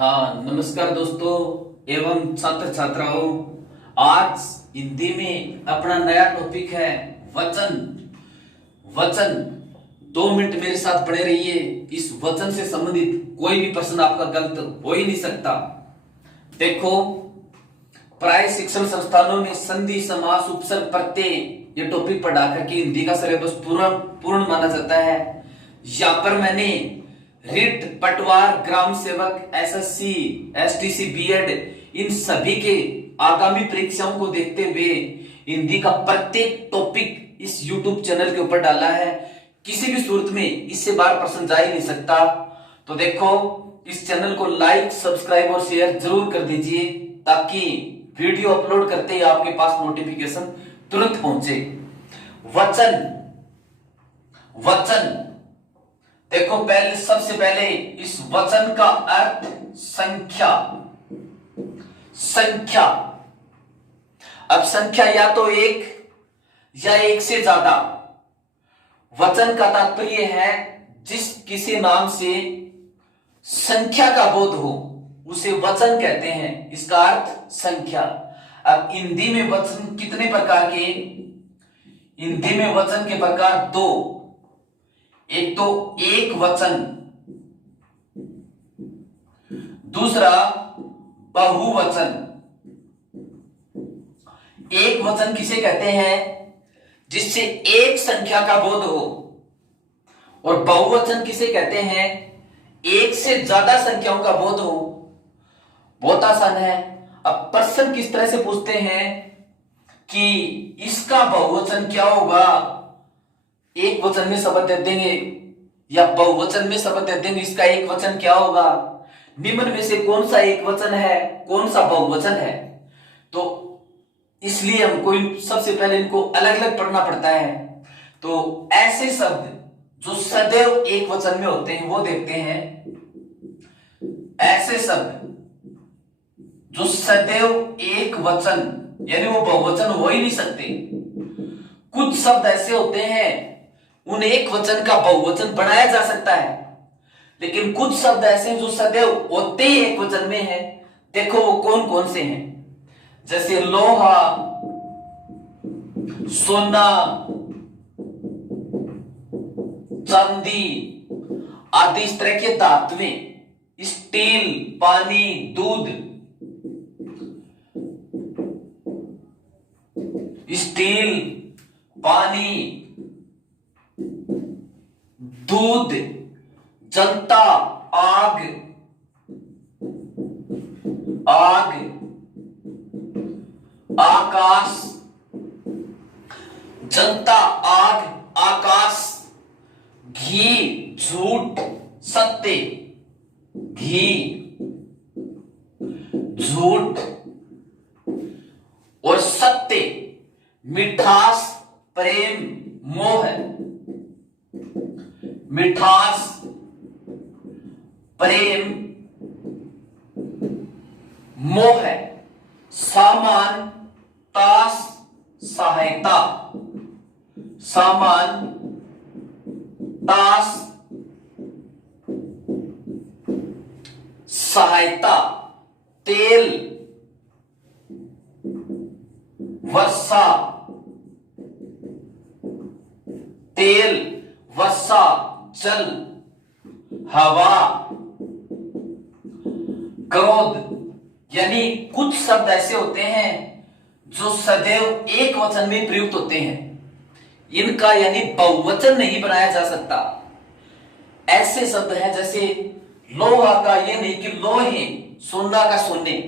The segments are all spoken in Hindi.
हाँ, नमस्कार दोस्तों एवं छात्र छात्राओं। आज हिंदी में अपना नया टॉपिक है वचन। वचन 2 मिनट मेरे साथ पढ़े रहिए। इस वचन से संबंधित कोई भी प्रश्न आपका गलत हो ही नहीं सकता। देखो, प्राय शिक्षण संस्थानों में संधि, समास, उपसर्ग, प्रत्यय ये टॉपिक पढ़ा करके हिंदी का सिलेबस पूर्ण माना जाता है। यहाँ पर मैंने रिट, पटवार, ग्राम सेवक, एसएससी, एसटीसी, बीएड इन सभी के आगामी परीक्षाओं को देखते हुए हिंदी का प्रत्येक टॉपिक इस YouTube चैनल के ऊपर डाला है। किसी भी सूरत में इससे बाहर प्रश्न जा ही नहीं सकता। तो देखो, इस चैनल को लाइक, सब्सक्राइब और शेयर जरूर कर दीजिए ताकि वीडियो अपलोड करते ही आपके पास नोटिफिकेशन तुरंत पहुंचे। वचन वचन देखो, सबसे पहले इस वचन का अर्थ संख्या। संख्या, अब संख्या या तो एक या एक से ज्यादा। वचन का तात्पर्य है जिस किसी नाम से संख्या का बोध हो उसे वचन कहते हैं। इसका अर्थ संख्या। अब हिंदी में वचन कितने प्रकार के? हिंदी में वचन के प्रकार दो। एक तो एक वचन, दूसरा बहुवचन। एक वचन किसे कहते हैं? जिससे एक संख्या का बोध हो। और बहुवचन किसे कहते हैं? एक से ज्यादा संख्याओं का बोध हो। बहुत आसान है। अब प्रश्न किस तरह से पूछते हैं कि इसका बहुवचन क्या होगा? एक वचन में शब्द दे देंगे या बहुवचन में शब्द दे देंगे, इसका एक वचन क्या होगा? निम्न में से कौन सा एक वचन है, कौन सा बहुवचन है? तो इसलिए हमको सबसे पहले इनको अलग अलग पढ़ना पड़ता है। तो ऐसे शब्द जो सदैव एक वचन में होते हैं वो देखते हैं। ऐसे शब्द जो सदैव एक वचन यानी वो बहुवचन हो ही नहीं सकते। कुछ शब्द ऐसे होते हैं उन एक वचन का बहुवचन बनाया जा सकता है, लेकिन कुछ शब्द ऐसे हैं जो सदैव होते ही एक वचन में है। देखो वो कौन कौन से हैं? जैसे लोहा, सोना, चांदी आदि इस तरह के धातुएं, स्टील, पानी, दूध। स्टील, पानी, दूध, जनता, आग, आग, आकाश। जनता, आग, आकाश। घी, झूठ, सत्य। घी, झूठ और सत्य। मिठास, प्रेम, मोह। मिठास, प्रेम, मोह। सामान, ताश, सहायता। सामान, ताश, सहायता। तेल, वर्षा। तेल, वर्षा, जल, हवा। क्रोध, यानी कुछ शब्द ऐसे होते हैं जो सदैव एक वचन में प्रयुक्त होते हैं। इनका यानी बहुवचन नहीं बनाया जा सकता। ऐसे शब्द हैं जैसे लोहा का, ये नहीं कि लोहे, सोना का सोने।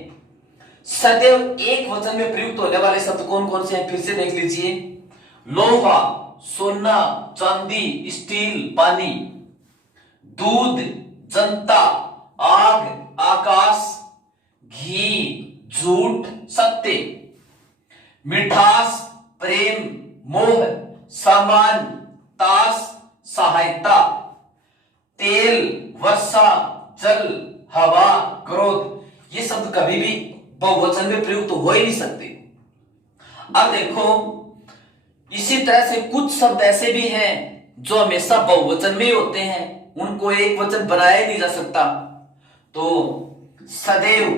सदैव एक वचन में प्रयुक्त होने वाले शब्द कौन कौन से हैं फिर से देख लीजिए। लोहा, सोना, चांदी, स्टील, पानी, दूध, जनता, आग, आकाश, घी, झूठ, सत्य। मिठास, प्रेम, मोह। सामान, ताश, सहायता। तेल, वर्षा, जल, हवा, क्रोध। ये शब्द कभी भी बहुवचन में प्रयुक्त हो ही नहीं सकते। अब देखो, इसी तरह से कुछ शब्द ऐसे भी हैं जो हमेशा बहुवचन में ही होते हैं, उनको एक वचन बनाया ही नहीं जा सकता। तो सदैव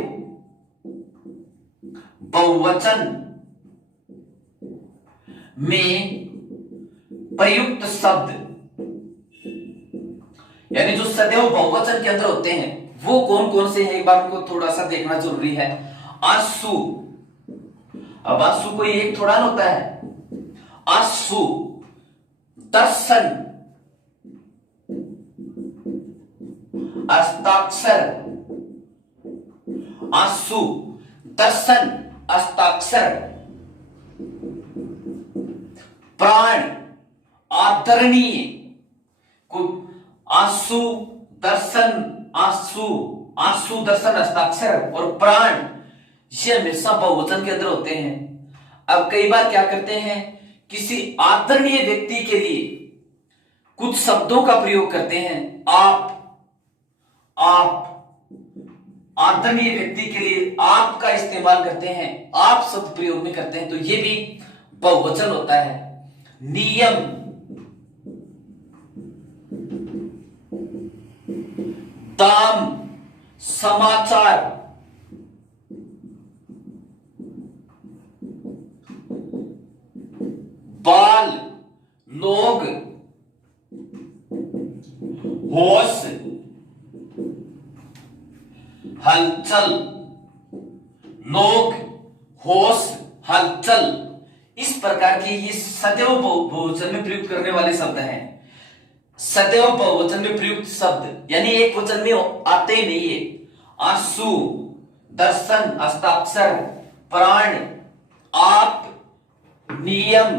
बहुवचन में प्रयुक्त शब्द, यानी जो सदैव बहुवचन के अंदर होते हैं वो कौन कौन से हैं, एक बार को थोड़ा सा देखना जरूरी है। आंसू, अब आंसू कोई एक थोड़ा ना होता है। आंसू, दर्शन, हस्ताक्षर, आंसू, दर्शन, हस्ताक्षर, प्राण, आदरणीय, आंसू, दर्शन, आंसू, आंसू, दर्शन, हस्ताक्षर और प्राण, ये हमेशा बहुवचन के अंदर होते हैं। अब कई बार क्या करते हैं, किसी आदरणीय व्यक्ति के लिए कुछ शब्दों का प्रयोग करते हैं। आप आदरणीय व्यक्ति के लिए आप का इस्तेमाल करते हैं, आप शब्द प्रयोग में करते हैं, तो ये भी बहुवचन होता है। नियम, दाम, समाचार, बाल, लोग, होश, हलचल, लोग, होश, हलचल, इस प्रकार के ये सदैव बहुवचन में प्रयुक्त करने वाले शब्द हैं। सदैव बहुवचन में प्रयुक्त शब्द यानी एक वचन में आते ही नहीं है। आंसू, दर्शन, हस्ताक्षर, प्राण, आप, नियम,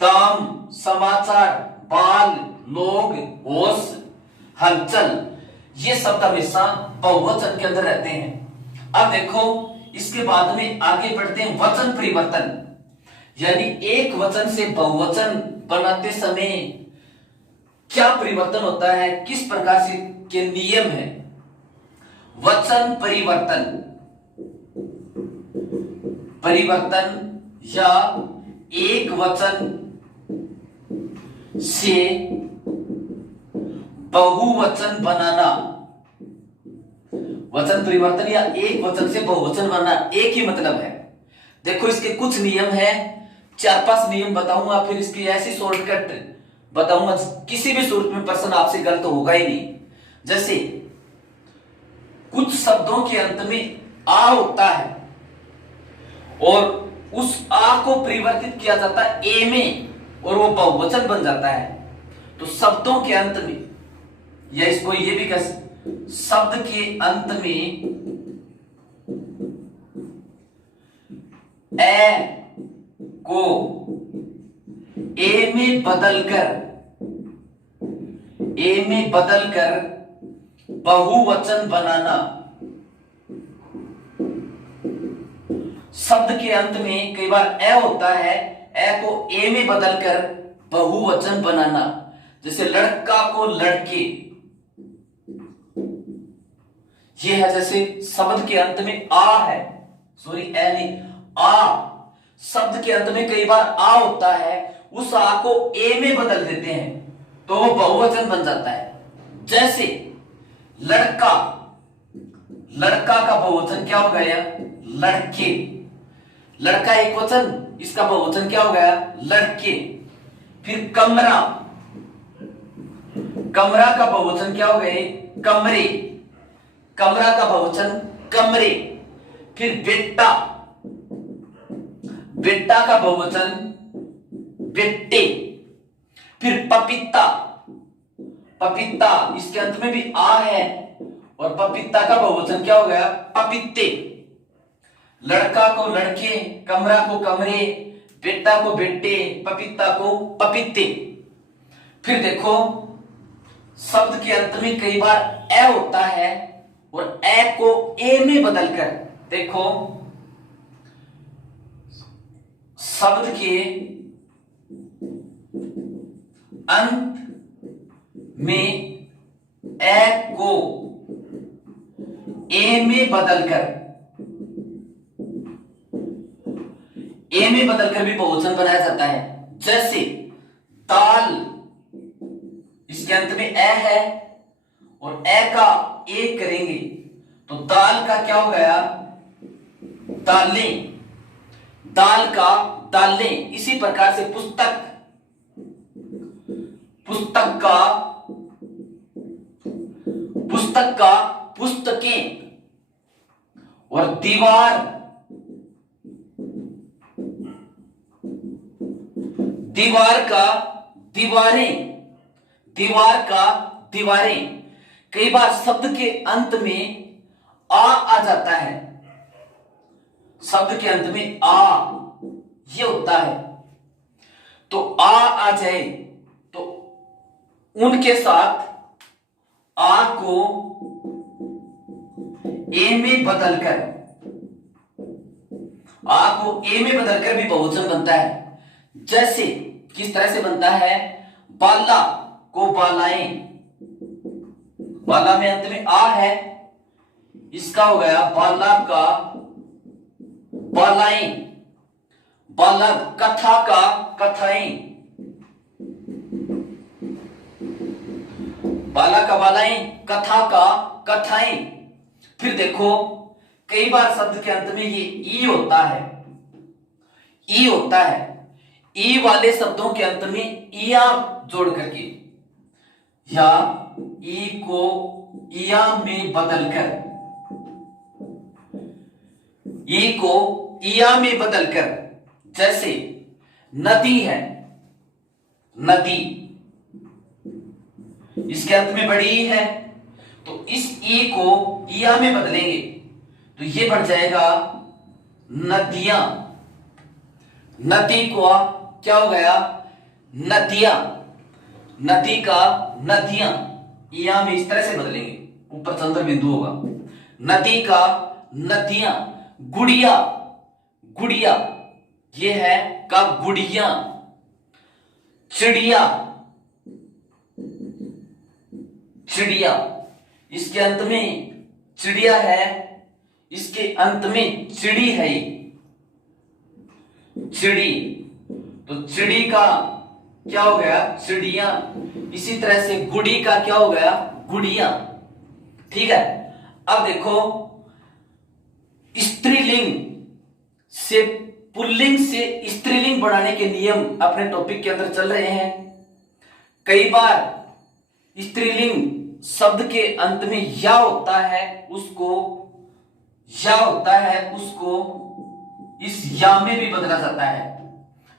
दाम, समाचार, बाल, लोग, होश, हलचल, ये शब्द हमेशा बहुवचन के अंदर रहते हैं। अब देखो इसके बाद में आगे बढ़ते हैं वचन परिवर्तन, यानी एक वचन से बहुवचन बनाते समय क्या परिवर्तन होता है, किस प्रकार से के नियम है। वचन परिवर्तन, परिवर्तन या एक वचन से बहुवचन बनाना। वचन परिवर्तन या एक वचन से बहुवचन बनाना एक ही मतलब है। देखो इसके कुछ नियम हैं, 4-5 नियम बताऊंगा, फिर इसकी ऐसी शॉर्टकट बताऊंगा किसी भी सूरत में प्रश्न आपसे गलत होगा ही नहीं। जैसे कुछ शब्दों के अंत में आ होता है और उस आ को परिवर्तित किया जाता है ए में और वो बहुवचन बन जाता है। तो शब्दों के अंत में, या इसको ये भी कह, शब्द के अंत में ए को ए में बदलकर बहुवचन बनाना। शब्द के अंत में कई बार ए होता है, ए को ए में बदलकर बहुवचन बनाना। जैसे लड़का को लड़के, ये है। जैसे शब्द के अंत में आ है, सॉरी ए नहीं, आ, शब्द के अंत में कई बार आ होता है, उस आ को ए में बदल देते हैं तो वो बहुवचन बन जाता है। जैसे लड़का, लड़का का बहुवचन क्या हो गया, लड़के। लड़का एक वचन, इसका बहुवचन क्या हो गया, लड़के। फिर कमरा, कमरा का बहुवचन क्या हो गए, कमरे। कमरा का बहुवचन कमरे। फिर बेटा, बेटा का बहुवचन बेटे। फिर पपीता, पपीता, इसके अंत में भी आ है और पपीता का बहुवचन क्या हो गया, पपीते। लड़का को लड़के, कमरा को कमरे, बेटा को बेटे, पपीता को पपीते। फिर देखो शब्द के अंत में कई बार ए होता है और ए को ए में बदलकर, देखो शब्द के अंत में ए को ए में बदलकर भी बहुवचन बनाया जाता है। जैसे दाल, इसके अंत में ए है और ए का ए करेंगे तो दाल का क्या हो गया, दालें, दाल का दालें। इसी प्रकार से पुस्तक, पुस्तक का, पुस्तक का पुस्तकें। और दीवार, दीवार का दीवारें, दीवार का दीवारें। कई बार शब्द के अंत में आ जाता है, शब्द के अंत में आ ये होता है, तो आ जाए तो उनके साथ आ को ए में बदलकर, आ को ए में बदलकर भी बहुवचन बनता है। जैसे किस तरह से बनता है, बाला को बालाएं, बाला में अंत में आ है, इसका हो गया बाला का बालाएं। बालक, कथा का कथाएं, बाला का बालाएं, कथा का कथाएं। फिर देखो कई बार शब्द के अंत में ये ई होता है, ई होता है। ई वाले शब्दों के अंत में इया जोड़ करके, या ई को इया में बदलकर, ई को इया में बदलकर, जैसे नदी है, नदी, इसके अंत में बड़ी ई है, तो इस ई को इया में बदलेंगे तो ये बन जाएगा नदियां। नदी को क्या हो गया, नदियां, नदी का नदियां, इया में इस तरह से बदलेंगे, ऊपर चंद्र बिंदु होगा, नदी का नदियां। गुड़िया, गुड़िया ये है का गुड़िया। चिड़िया, चिड़िया, इसके अंत में चिड़िया है, इसके अंत में चिड़ी है, चिड़ी, तो चिड़ी का क्या हो गया, चिड़िया। इसी तरह से गुड़ी का क्या हो गया, गुड़िया। ठीक है, अब देखो स्त्रीलिंग से पुल्लिंग से स्त्रीलिंग बनाने के नियम अपने टॉपिक के अंदर चल रहे हैं। कई बार स्त्रीलिंग शब्द के अंत में या होता है, उसको या होता है, उसको इस या में भी बदला जाता है।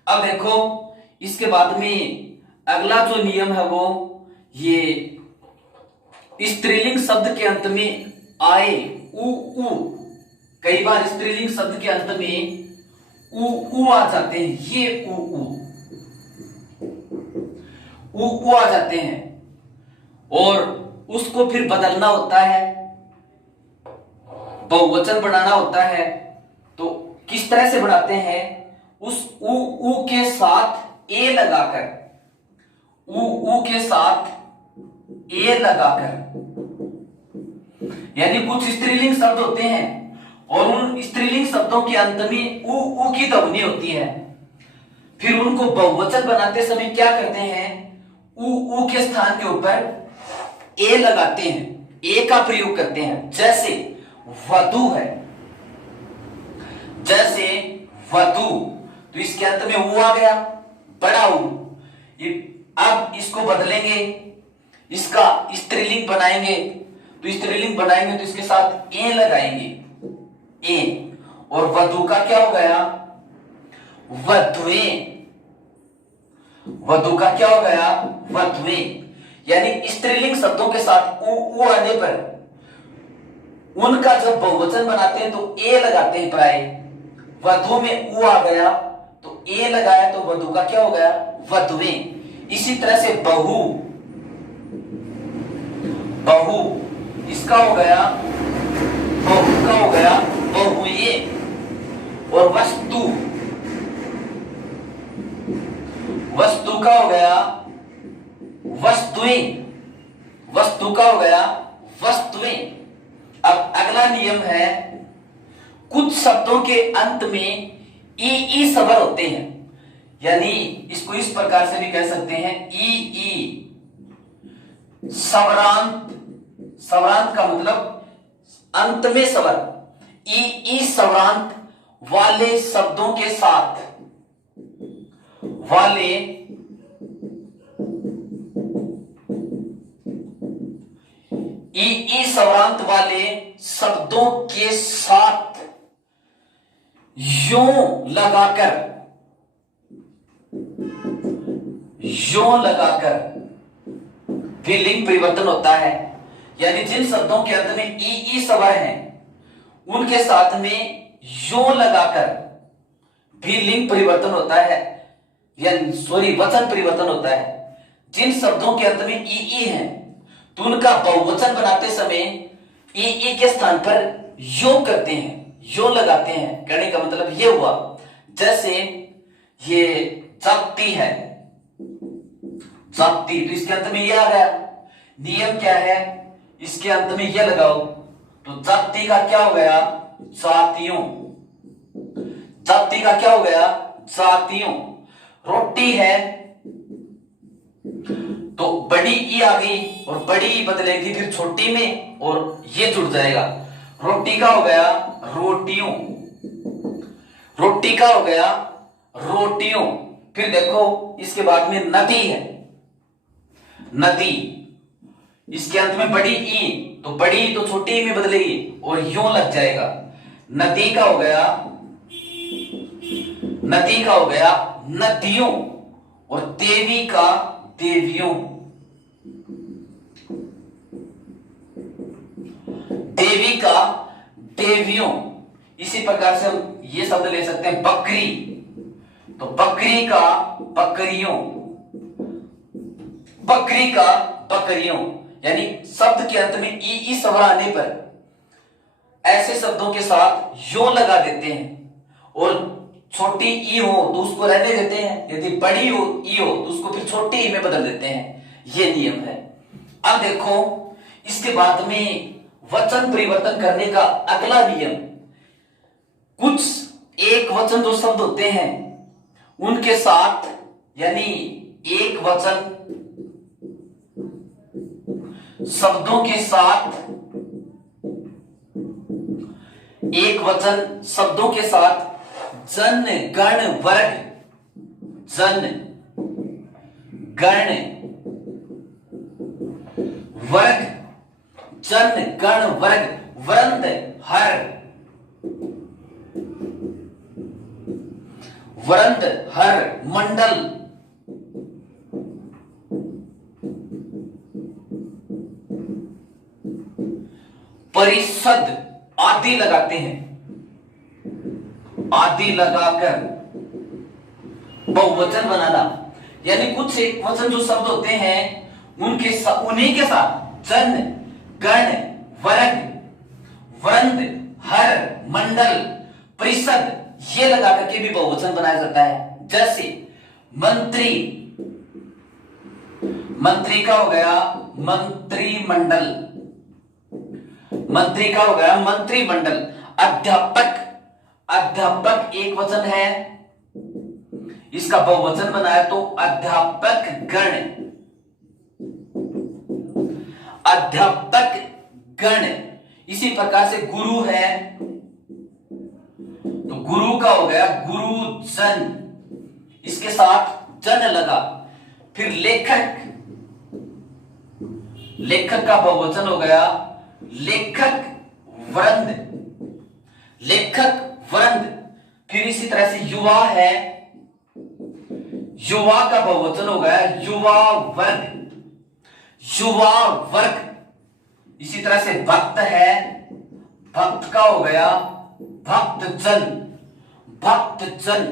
अब देखो इसके बाद में अगला जो नियम है वो ये स्त्रीलिंग शब्द के अंत में आए उ। कई बार स्त्रीलिंग शब्द के अंत में उ आ जाते हैं, ये उ आ जाते हैं, और उसको फिर बदलना होता है, बहुवचन बनाना होता है। तो किस तरह से बनाते हैं, उस उ के साथ ए लगाकर, उ के साथ ए लगाकर, यानी कुछ स्त्रीलिंग शब्द होते हैं और उन स्त्रीलिंग शब्दों के अंत में उ की ध्वनि होती है, फिर उनको बहुवचन बनाते समय क्या करते हैं, उ के स्थान के ऊपर ए लगाते हैं, ए का प्रयोग करते हैं। जैसे वधु है, जैसे वधु, तो इसके अंत में उ आ गया, बड़ा उ। अब इसको बदलेंगे, इसका स्त्रीलिंग बनाएंगे, तो स्त्रीलिंग बनाएंगे तो इसके साथ ए लगाएंगे, ए, और वधु का क्या हो गया, वधुएं। वधु का क्या हो गया, वधुएं। यानी स्त्रीलिंग शब्दों के साथ उ आने पर उनका जब बहुवचन बनाते हैं तो ए लगाते हैं प्राय। वधु में उ आ गया तो ए लगाया, तो वधु का क्या हो गया, वधुएं। इसी तरह से बहु, बहु, इसका हो गया, बहु का हो गया बहुए। और वस्तु, वस्तु का हो गया वस्तुएं, वस्तु का हो गया वस्तुएं। अब अगला नियम है, कुछ शब्दों के अंत में ई स्वर होते हैं, यानी इसको इस प्रकार से भी कह सकते हैं ई। स्वरांत, स्वरांत का मतलब अंत में स्वर ई ई स्वरांत वाले शब्दों के साथ ई स्वरांत वाले शब्दों के साथ यों लगाकर भी लिंग परिवर्तन होता है। यानी जिन शब्दों के अंत में ई स्वर है उनके साथ में यों लगाकर भी लिंग परिवर्तन होता है, यानी वचन परिवर्तन होता है। जिन शब्दों के अंत में ई है तो उनका बहुवचन बनाते समय ई के स्थान पर यो करते हैं, यो लगाते हैं। कहने का मतलब ये हुआ, जैसे ये जाति है, जाति, तो इसके अंत में ये आ गया। नियम क्या है, इसके अंत में ये लगाओ तो जाति का क्या हो गया, जातियों। जाति का क्या हो गया, जातियों। रोटी है तो बड़ी ई आ गई और बड़ी ई बदलेगी फिर छोटी में और ये जुड़ जाएगा। रोटी का हो गया रोटियों, रोटी का हो गया रोटियों। फिर देखो इसके बाद में नदी है, नदी, इसके अंत में बड़ी ई, तो बड़ी ई तो छोटी ई में बदलेगी और यूं लग जाएगा। नदी का हो गया, नदी का हो गया नदियों और देवी का देवियों, देवी का देवियों। इसी प्रकार से हम ये शब्द ले सकते हैं बकरी, तो बकरी का बकरियों, बकरी का बकरियों। यानी शब्द के अंत में ई स्वर आने पर ऐसे शब्दों के साथ यो लगा देते हैं और छोटी ई हो तो उसको रहने देते हैं, यदि बड़ी हो ई हो तो उसको फिर छोटी ई में बदल देते हैं। ये नियम है। अब देखो इसके बाद में वचन परिवर्तन करने का अगला नियम, कुछ एक वचन जो शब्द होते हैं उनके साथ, यानी एक वचन शब्दों के साथ, एक वचन शब्दों के साथ जन गण वर्ग, जन गण वर्ग, जन गण वर्ग, वृंद हर, वृंद हर, मंडल, परिषद आदि लगाते हैं। आदि लगाकर बहुवचन बनाना, यानी कुछ एक वचन जो शब्द होते हैं उन्हीं के साथ जन गण वर्ग, वृंद हर, मंडल, परिषद ये लगा करके भी बहुवचन बनाया जाता है। जैसे मंत्री, मंत्री का हो गया मंत्रिमंडल, मंत्री का हो गया मंत्रिमंडल। अध्यापक, अध्यापक एक वचन है, इसका बहुवचन बनाया तो अध्यापक गण, अध्यापक गण। इसी प्रकार से गुरु है तो गुरु का हो गया गुरुजन, इसके साथ जन लगा। फिर लेखक, लेखक का बहुवचन हो गया लेखक वृंद, लेखक वृंद। फिर इसी तरह से युवा है, युवा का बहुवचन हो गया युवा वर्ग, युवा वर्ग। इसी तरह से भक्त है, भक्त का हो गया भक्त जन, भक्त जन।